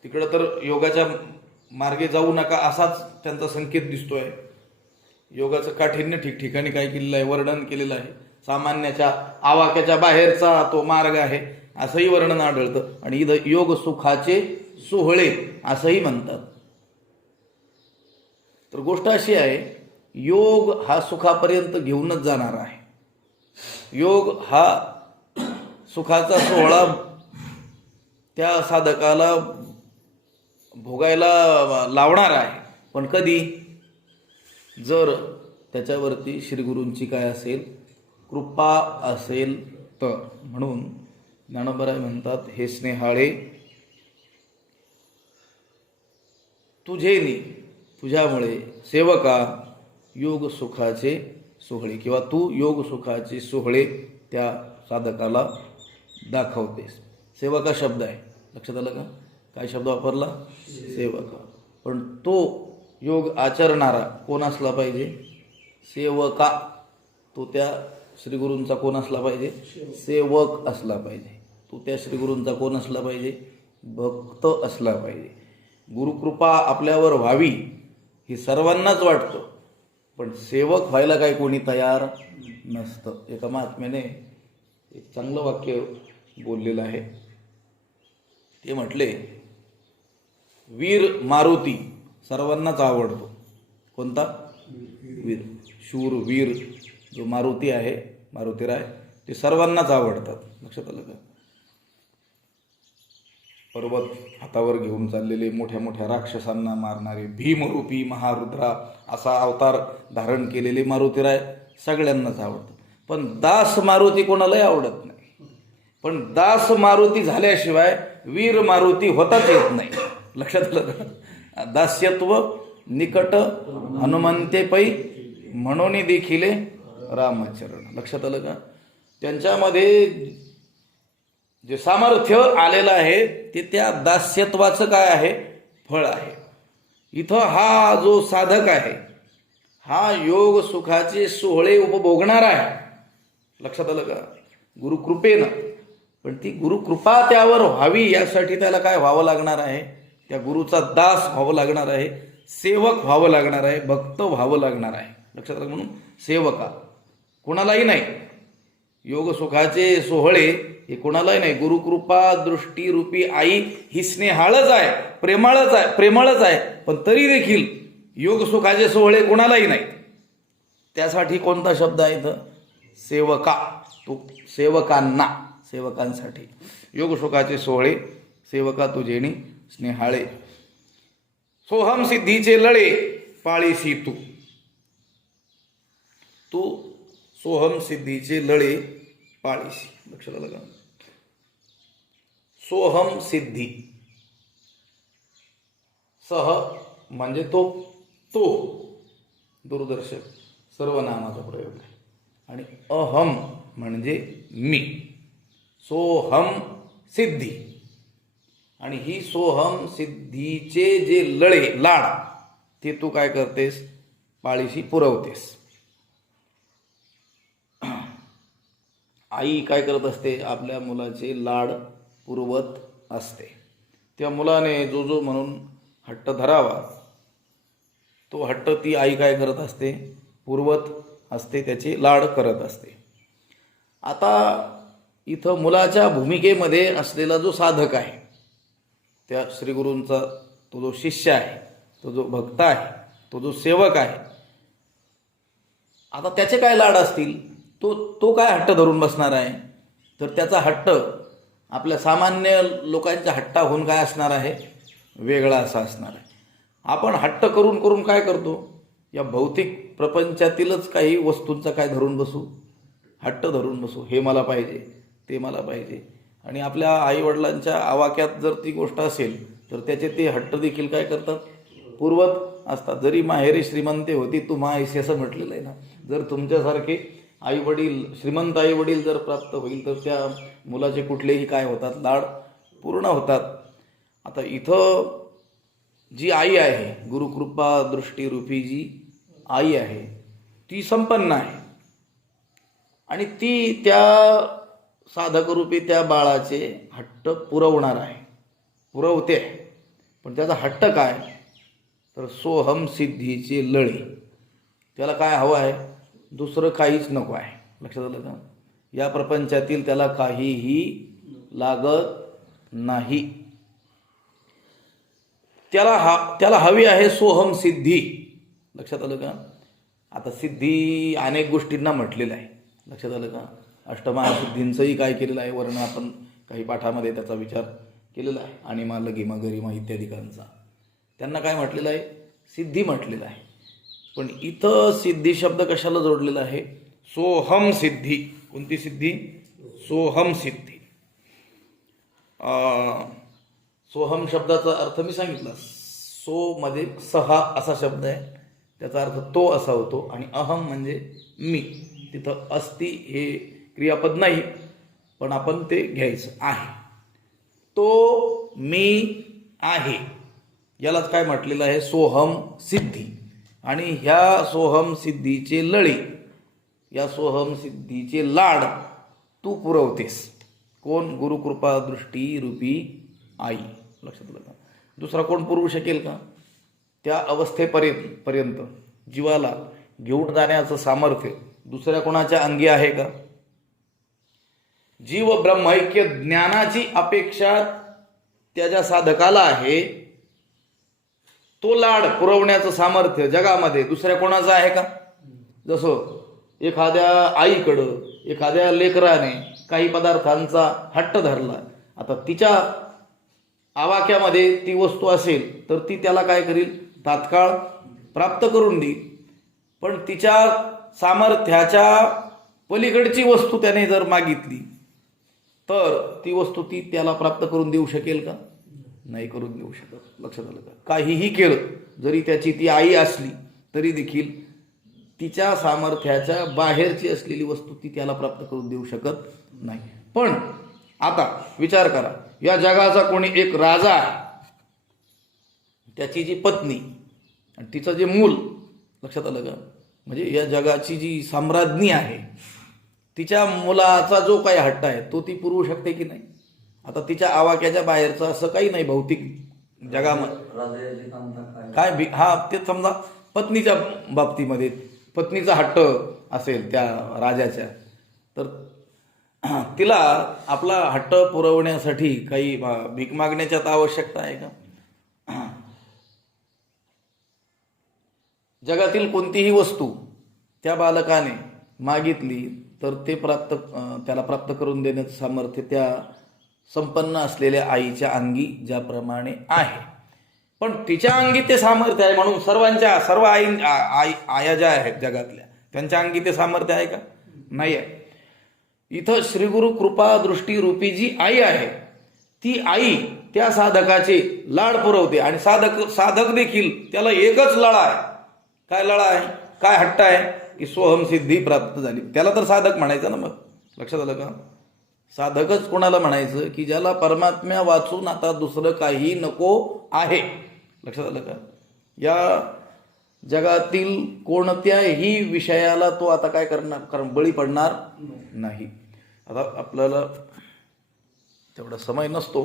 तिकडं तर योगाच्या मार्गे जाऊ नका असाच त्यांचा संकेत दिसतोय. योगाचं काठिण्य ठिकठिकाणी काय केलेलं आहे? वर्णन केलेलं आहे. सामान्याच्या आवाक्याच्या बाहेरचा तो मार्ग आहे असंही वर्णन आढळतं. आणि इथं योग सुखाचे सोहळे असंही म्हणतात. तर गोष्ट अशी आहे, योग हा सुखापर्यंत घेऊनच जाणार आहे. योग हा सुखाचा सोहळा त्या साधकाला भोगायला लावणार आहे. पण कधी? जर त्याच्यावरती श्रीगुरूंची काय असेल? कृपा असेल तर. म्हणून ज्ञानोबराय म्हणतात, हे स्नेहाळे तुझेनी तुझ्यामुळे सेवका योग सुखाचे सोहळे, किंवा तू योग सुखाचे सोहळे त्या साधकाला दाखवतेस. सेवका शब्द आहे, लक्षात आलं का? काय शब्द वापरला? सेवका. पण तो योग आचरणारा कोण असला पाहिजे? सेवका. तो त्या श्रीगुरूंचा कोण असला पाहिजे? सेवक असला पाहिजे. तो त्या श्रीगुरूंचा कोण असला पाहिजे? भक्त असला पाहिजे. गुरुकृपा आपल्यावर व्हावी हे सर्वांनाच वाटतं, पण सेवक व्हायला काय कोणी तयार नसतं. एका महात्म्याने एक चांगलं वाक्य बोललेलं आहे. ते म्हटले, वीर मारुती सर्वांनाच आवडतो. कोणता? वीर. शूर वीर जो मारुती आहे, मारुतीराय, ते सर्वांनाच आवडतात. लक्षात आलं का? पर्वत हातावर घेऊन चाललेले, मोठ्या मोठ्या राक्षसांना मारणारे, भीमरूपी महारुद्रा असा अवतार धारण केलेले मारुतीराय सगळ्यांनाच आवडतात. पण दास मारुती कोणालाही आवडत नाही. पण दास मारुती झाल्याशिवाय वीर मारुती होताच येत नाही. लक्षात आलं का? दास्यत्व निकट हनुमंते पै म्हणून देखिले रामचरण. लक्षात आलं का? त्यांच्यामध्ये जे सामर्थ्य आलेलं आहे ते त्या दास्यत्वाचं काय आहे? फळ आहे. इथं हा जो साधक आहे हा योग सुखाचे सोहळे उपभोगणार आहे. लक्षात आलं का? गुरुकृपेनं. पण ती गुरुकृपा त्यावर व्हावी यासाठी त्याला काय व्हावं लागणार आहे? त्या गुरुचा दास व्हावं लागणार आहे, सेवक व्हावं लागणार आहे, भक्त व्हावं लागणार आहे. लक्षात आलं? म्हणून सेवका कोणालाही नाही. योग सुखाचे सोहळे हे कोणालाही नाही. गुरुकृपा दृष्टी रूपी आई ही स्नेहाळच आहे, प्रेमळच आहे. पण तरी देखील योग सुखाचे सोहळे कोणालाही नाही. त्यासाठी कोणता शब्द आहे इथं? सेवका. तो सेवकांसाठी योग सुखाचे सोहळे सेवका तुझेणी स्नेहाळे. सोहम सिद्धीचे लळे पाळीसी तू. तू सोहम सिद्धीचे लळे पाळीसी. लक्षात आलं का? सोहम सिद्धी. सह म्हणजे तो दूरदर्शक सर्वनामाचा प्रयोग आहे. आणि अहम म्हणजे मी. सोहम सिद्धी. आणि ही सोहम सिद्धीचे जे लाड ते तू काय करतेस? पाळीशी पुरवतेस. आई काय करत असते? आपल्या मुलाचे लाड पुरवत असते. त्या मुलाने जो म्हणून हट्ट धरावा तो हट्ट ती आई काय करत असते? पुरवत असते, त्याचे लाड करत असते. आता इथं मुलाच्या भूमिकेमध्ये असलेला जो साधक आहे, त्या श्रीगुरूंचा तो जो शिष्य आहे, तो जो भक्त आहे, तो जो सेवक आहे, आता त्याचे काय लाड असतील? तो काय हट्ट धरून बसणार आहे? तर त्याचा हट्ट आपल्या सामान्य लोकांच्या हट्टाहून काय असणार आहे? वेगळा असा असणार आहे. आपण हट्ट करून काय करतो? या भौतिक प्रपंचातीलच काही वस्तूंचा काय धरून बसू? हट्ट धरून बसू. हे मला पाहिजे, ते मला पाहिजे. आणि आपल्या आईवडिलांच्या आवाक्यात जर ती गोष्ट असेल तर त्याचे ते हट्ट देखील काय करतात? पुरवत असतात. जरी माहेरी श्रीमंते होती तू मायसी असं म्हटलेलं आहे ना. जर तुमच्यासारखे आईवडील, श्रीमंत आईवडील जर प्राप्त होईल तर त्या मुलाचे कुठलेही काय होतात? लाड पूर्ण होतात. आता इथं जी आई आहे, गुरुकृपा दृष्टी रूपी जी आई आहे, ती संपन्न आहे. आणि ती त्या साधकरूपी त्या बाळाचे हट्ट पुरवणार आहे, पुरवते आहे. पण त्याचा हट्ट काय? तर सोहम सिद्धीचे लळे. त्याला काय हवं आहे? दुसरं काहीच नको आहे. लक्षात आलं का? या प्रपंचातील त्याला काहीही लागत नाही. त्याला हवी आहे सोहम सिद्धी. लक्षात आलं का? आता सिद्धी अनेक गोष्टींना म्हटलेलं आहे. लक्षात आलं का? अष्टमहासिद्धींचंही काय केलेलं आहे वर्ण, आपण काही पाठामध्ये त्याचा विचार केलेला आहे. आणिमा लगिमा गरिमा इत्यादिकांचा त्यांना काय म्हटलेलं आहे? सिद्धी म्हटलेलं आहे. पण इथं सिद्धी शब्द कशाला जोडलेला आहे? सोहम सिद्धी. कोणती सिद्धी? सोहम सिद्धी. सोहम शब्दाचा अर्थ मी सांगितला. सो मध्ये सहा असा शब्द आहे, त्याचा अर्थ तो असा होतो. आणि अहम म्हणजे मी. तिथं अस्ति हे क्रियापद नाही, पण आपण ते घ्यायचं आहे. तो मी आहे यालाच काय म्हटलेलं आहे? सोहम सिद्धी. आणि ह्या सोहम सिद्धीचे लळे, या सोहम सिद्धीचे लाड तू पुरवतेस. कोण? गुरुकृपा दृष्टी रूपी आई. लक्षात आलं का? दुसरा कोण पुरवू शकेल का? त्या अवस्थेपर्यंत जीवाला घेऊन जाण्याचं सामर्थ्य दुसऱ्या कोणाच्या अंगी आहे का? जीव ब्रह्मैक्य ज्ञानाची अपेक्षा त्याच्या साधकाला आहे. तो लाड पुरवण्याचं सामर्थ्य जगामध्ये दुसऱ्या कोणाचं आहे का? जसं एखाद्या आईकडं एखाद्या लेकराने काही पदार्थांचा हट्ट धरला, आता तिच्या आवाक्यामध्ये ती वस्तू असेल तर ती त्याला काय करील? तात्काळ प्राप्त करून देईल. पण तिच्या सामर्थ्याच्या पलीकडची वस्तू त्याने जर मागितली तर ती वस्तू ती त्याला प्राप्त करून देऊ शकेल का? नाही करून देऊ शकत. लक्षात आलं का? काहीही केलं, जरी त्याची ती आई असली तरी देखील तिच्या सामर्थ्याच्या बाहेरची असलेली वस्तू ती त्याला प्राप्त करून देऊ शकत नाही. पण आता विचार करा, या जगाचा कोणी एक राजा आहे, त्याची जी पत्नी आणि तिचं जे मूल, लक्षात आलं का? म्हणजे या जगाची जी साम्राज्ञी आहे, तिच्या मुलाचा जो काही हट्ट आहे तो ती पुरवू शकते की नाही? आता तिच्या आवाक्याच्या बाहेरचं असं काही नाही भौतिक जगामध्ये काय हा ते समजा पत्नीच्या बाबतीमध्ये पत्नीचा हट्ट असेल त्या राजाच्या, तर तिला आपला हट्ट पुरवण्यासाठी काही भीक मागण्याची आवश्यकता आहे का? जगातील कोणतीही वस्तू त्या बालकाने मागितली तर ते त्याला प्राप्त करून देण्याचं सामर्थ्य त्या संपन्न असलेल्या आईच्या अंगी ज्याप्रमाणे आहे. पण तिच्या अंगी ते सामर्थ्य आहे म्हणून सर्व आया ज्या आहेत जगातल्या त्यांच्या अंगी ते सामर्थ्य आहे का? नाही आहे. इथं श्रीगुरु कृपा दृष्टी रूपी जी आई आहे, ती आई त्या साधकाचे लाड पुरवते आणि साधक देखील त्याला एकच लळा आहे. काय लळा आहे? काय हट्ट आहे? की सोहम सिद्धी प्राप्त झाली. त्याला तर साधक म्हणायचं ना. मग लक्षात आलं का? साधकच कोणाला म्हणायचं? की ज्याला परमात्म्या वाचून आता दुसरं काही नको आहे. लक्षात आलं का? या जगातील कोणत्याही विषयाला तो आता काय करणार? कारण बळी पडणार नाही. आता आपल्याला तेवढा समय नसतो.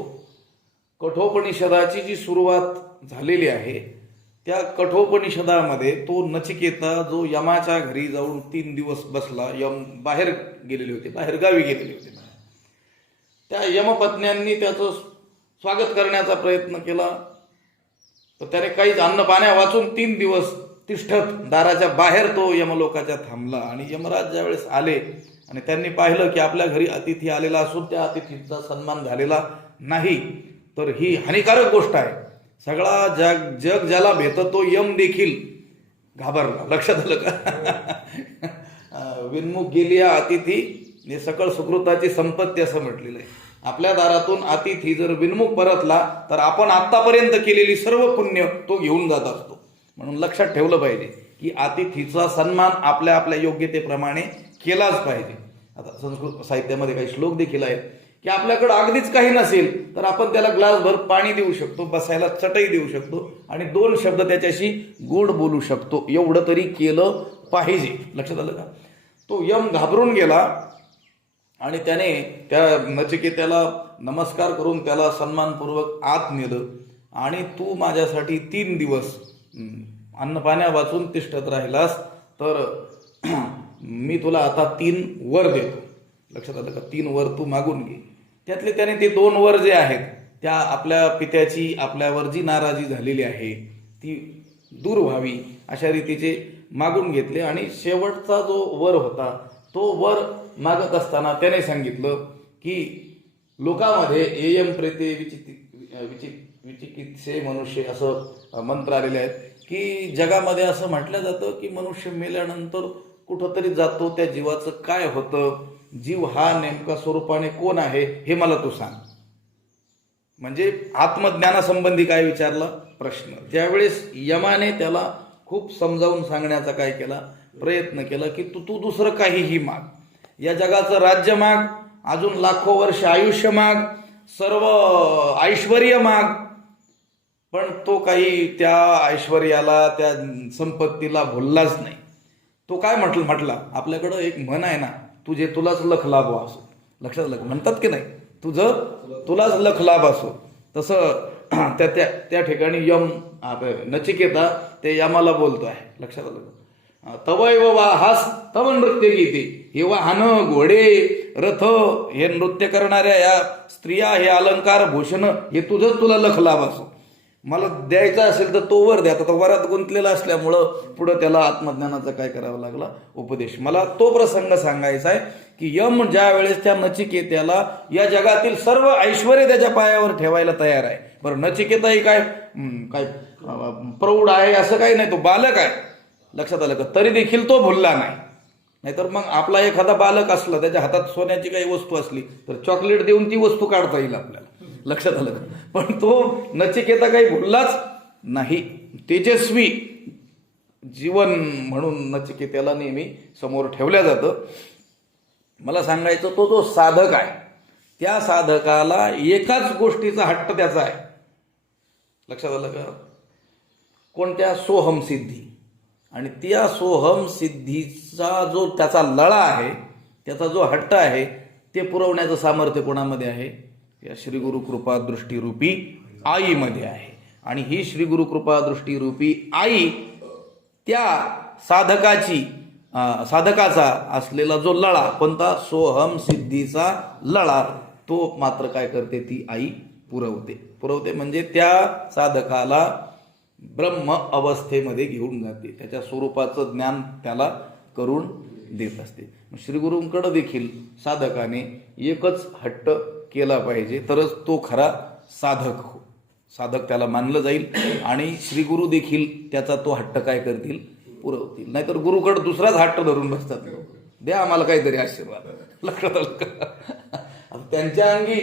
कठोपनिषदाची जी सुरुवात झालेली आहे त्या कठोपनिषदामध्ये तो नचिकेता जो यमाच्या घरी जाऊन 3 दिवस बसला, यम बाहेर गेलेले होते, बाहेर गावी गेलेले होते, त्या यमपत्न्यांनी त्याचं स्वागत करण्याचा प्रयत्न केला, तर त्याने काहीच अन्न पाण्या वाचून 3 दिवस तिष्ठत दाराच्या बाहेर तो यमलोकाच्या थांबला. आणि यमराज ज्यावेळेस आले आणि त्यांनी पाहिलं की आपल्या घरी अतिथी आलेला असून त्या अतिथीचा सन्मान झालेला नाही, तर ही हानिकारक गोष्ट आहे. सगळा जग ज्याला भेटतो तो यम देखील घाबरला. लक्षात आलं का? विन्मुख गेलिया अतिथी हे सकळ सुकृताची संपत्ती असं म्हटलेलं आहे. आपल्या दारातून अतिथी जर विन्मुख परतला तर आपण आतापर्यंत केलेली सर्व पुण्य तो घेऊन जात असतो. म्हणून लक्षात ठेवलं पाहिजे की अतिथीचा सन्मान आपल्या आपल्या योग्यतेप्रमाणे केलाच पाहिजे. आता संस्कृत साहित्यामध्ये काही श्लोक देखील आहेत की आपल्याकडे अगदीच काही नसेल तर आपण त्याला ग्लासभर पाणी देऊ शकतो, बसायला चटई देऊ शकतो आणि 2 शब्द त्याच्याशी गोड बोलू शकतो. एवढं तरी केलं पाहिजे. लक्षात आलं का? तो यम घाबरून गेला आणि त्याने त्या नचिकेताला नमस्कार करून त्याला सन्मानपूर्वक आत नेलं आणि तू माझ्यासाठी 3 दिवस अन्न पाण्या वाचून तिष्ठत राहिलास तर मी तुला आता 3 वर देतो. लक्षात आलं का? 3 वर तू मागून घे. त्यातले त्याने ते 2 वर जे आहेत त्या आपल्या पित्याची आपल्यावर जी नाराजी झालेली आहे ती दूर व्हावी अशा रीतीचे मागून घेतले. आणि शेवटचा जो वर होता तो वर मागत असताना त्याने सांगितलं की लोकांमध्ये एयम प्रेते विचिकित्से मनुष्य असं मंत्र आलेले आहेत की जगामध्ये असं म्हटलं जातं की मनुष्य मेल्यानंतर कुठंतरी जातो, त्या जीवाचं काय होतं, जीव हा नेमका स्वरूपाने कोण आहे हे मला तू सांग. म्हणजे आत्मज्ञानासंबंधी काय विचारला प्रश्न. त्यावेळेस यमाने त्याला खूप समजावून सांगण्याचा काय केला प्रयत्न केला की तू दुसरं काहीही माग, या जगाचं राज्य माग, अजून लाखो वर्ष आयुष्य माग, सर्व ऐश्वर्य माग. पण तो काही त्या ऐश्वर्याला त्या संपत्तीला भुललाच नाही. तो काय म्हटला आपल्याकडं एक म्हण आहे ना, तुलाच लख लाभ असो. लक्षात आलं? म्हणतात की नाही तुलाच लख लाभ असो. तसं त्या ठिकाणी यम नचिकेता ते यमाला बोलतो आहे. लक्षात आलं? तवैव वा हास तव नृत्य गीते. हे वाहनं, घोडे, रथ, हे नृत्य करणाऱ्या या स्त्रिया, हे अलंकार, भूषण, हे तुझंच तुला लख लाभ असो. मला द्यायचा असेल तर तो वर द्या. आता तो वरात गुंतलेला असल्यामुळं पुढं त्याला आत्मज्ञानाचा काय करावा लागला, उपदेश. मला तो प्रसंग सांगायचा आहे की यम ज्या वेळेस त्या नचिकेत्याला या जगातील सर्व ऐश्वर्य त्याच्या पायावर ठेवायला तयार आहे. बरं, नचिकेताही काय काय प्रौढ आहे असं काही नाही, तो बालक आहे, लक्षात आलं का? तरी देखील तो भुलला नाही. नाहीतर मग आपला एखादा बालक असला, त्याच्या हातात सोन्याची काही वस्तू असली तर चॉकलेट देऊन ती वस्तू काढता येईल आपल्याला, लक्षात आलं का? पण तो नचिकेता काही भुललाच नाही. तेजस्वी जीवन म्हणून नचिकेत्याला नेहमी समोर ठेवल्या जातं. मला सांगायचं, तो जो साधक आहे त्या साधकाला एकाच गोष्टीचा हट्ट त्याचा आहे, लक्षात आलं का? कोणत्या? सोहम सिद्धी. आणि त्या सोहम सिद्धीचा जो त्याचा लळा आहे, त्याचा जो हट्ट आहे, ते पुरवण्याचं सामर्थ्य कोणामध्ये आहे? या श्री गुरु कृपा दृष्टी रूपी आईमध्ये आहे. आणि ही श्री गुरु कृपा दृष्टी रूपी आई त्या साधकाचा असलेला जो लळा, कोणता? सोहम सिद्धीचा लळा, तो मात्र काय करते? ती आई पुरवते म्हणजे त्या साधकाला ब्रह्म अवस्थेमध्ये घेऊन जाते, त्याच्या स्वरूपाचं ज्ञान त्याला करून देत असते. श्री गुरूंकडे देखील साधकाने एकच हट्ट केला पाहिजे, तरच तो खरा साधक त्याला मानलं जाईल. आणि श्री गुरु देखील त्याचा तो हट्ट काय करतील? पुरवतील. नाहीतर गुरुकडे दुसराच हट्ट धरून बसतात, द्या आम्हाला काहीतरी आशीर्वाद, लक्षात आलं का? त्यांच्या अंगी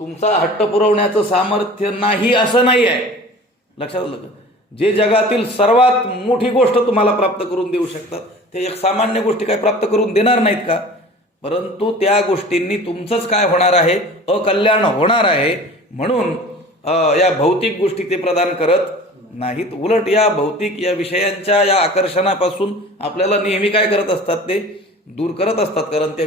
तुमचा हट्ट पुरवण्याचं सामर्थ्य नाही असं नाही आहे, लक्षात आलं का? जे जगातील सर्वात मोठी गोष्ट तुम्हाला प्राप्त करून देऊ शकतात, ते एक सामान्य गोष्टी काय प्राप्त करून देणार नाहीत का? परंतु त्या गोष्टींनी तुमचंच काय होणार आहे? अकल्याण होणार आहे. म्हणून या भौतिक गोष्टी ते प्रदान करत नाहीत. उलट या भौतिक या विषयांच्या या आकर्षणापासून आपल्याला नेहमी काय करत असतात? ते दूर करत असतात. कारण त्या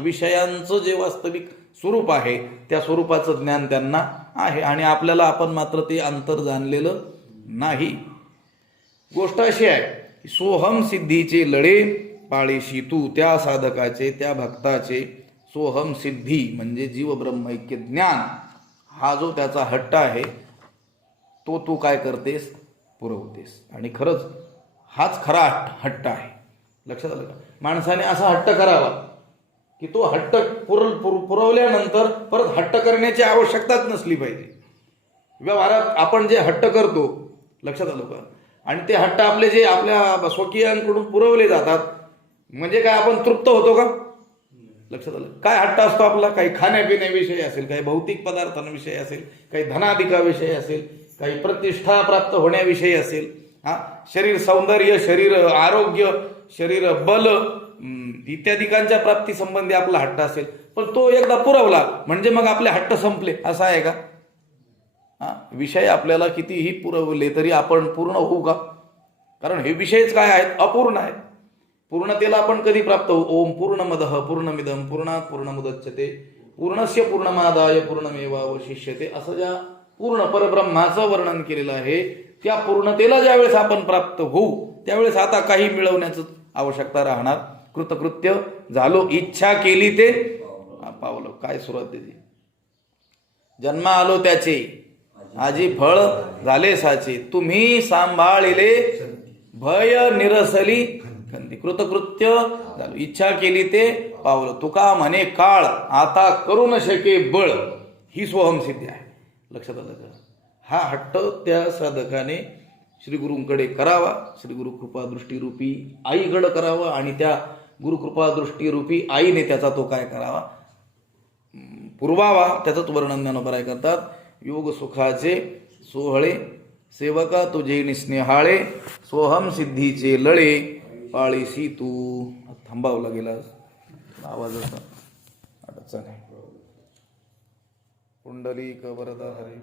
विषयांचं जे वास्तविक स्वरूप आहे त्या स्वरूपाचं ज्ञान त्यांना आहे आणि आपल्याला आपण मात्र ते अंतर जाणलेलं नाही. गोष्ट अशी आहे की सोहम सिद्धीचे लळे पाळीशी तू, त्या साधकाचे, त्या भक्ताचे सोहम सिद्धी म्हणजे जीव ब्रह्मैक्य ज्ञान, हा जो त्याचा हट्ट आहे तो तू काय करतेस? पुरवतेस. आणि खरंच हाच खरा हट्ट आहे, लक्षात आलं का? माणसाने असा हट्ट करावा की तो हट्ट पुरवल्यानंतर परत हट्ट करण्याची आवश्यकताच नसली पाहिजे. व्यवहारात आपण जे हट्ट करतो, लक्षात आलं का? आणि ते हट्ट आपले जे आपल्या स्वकीयांकडून पुरवले जातात, म्हणजे काय आपण तृप्त होतो का? लक्षात आलं? काय हट्ट असतो आपला? काही खाण्यापिण्याविषयी असेल, काही भौतिक पदार्थांविषयी असेल, काही धनाधिकाविषयी असेल, काही प्रतिष्ठा प्राप्त होण्याविषयी असेल, शरीर सौंदर्य, शरीर आरोग्य, शरीर बल इत्यादिकांच्या प्राप्ती संबंधी आपला हट्ट असेल. पण तो एकदा पुरवला म्हणजे मग आपले हट्ट संपले असं आहे का? विषय आपल्याला कितीही पुरवले तरी आपण पूर्ण होऊ का? कारण हे विषयच काय आहेत? अपूर्ण आहेत. पूर्णतेला आपण कधी प्राप्त होऊ? ओम पूर्णमदः पूर्णमिदं पूर्णात् पूर्णमुदच्यते पूर्णस्य पूर्णमादाय पूर्णमेवावशिष्यते, असं ज्या पूर्ण परब्रह्माचं वर्णन केलेलं आहे, त्या पूर्णतेला ज्यावेळेस आपण प्राप्त होऊ त्यावेळेस आता काही मिळवण्याचं आवश्यकता राहणार. कृतकृत्य झालो, इच्छा केली ते पावलं. काय सुरुवात त्याची? जन्मा आलो त्याचे आजी फळ झाले साचे, तुम्ही सांभाळिले भय निरसली खंदी. कृतकृत्य झालो, इच्छा केली ते पावलं. तुका म्हणे काळ आता करू न शके बळ, ही सोहम सिद्धी आहे, लक्षात आलं का? हा हट्ट त्या साधकाने श्री गुरूंकडे करावा, श्री गुरु कृपा दृष्टी रूपी आईकडे करावा आणि त्या गुरुकृपा दृष्टी रूपी आईने त्याचा तो काय करावा? पुरवावा. त्याचंच वर्णन ज्ञानोबराय करतात. योग सुखाचे सोहळे सेवका तुझे निस्नेहाळे, सोहम सिद्धीचे लळे पाळीसी तू. थांबावला गेला आवाजाचा अडचण आहे. पुंडलिक वरदा हरे.